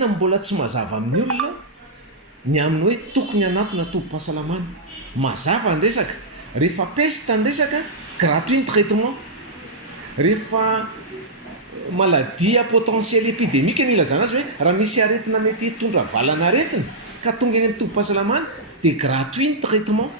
inona mbola tsy mazava amin'ny olona ny amin'ny hoe tokony anatona tobo-pahasalamana mazava ndresaka rehefa peste ndresaka gratuit traitement rehefa maladie potentiel épidémique ny ilazana azy hoe raha misy aretina mety hitondra valana aretina ka tonga eny amin'ny tobo-pahasalamana dia gratuit ny traitement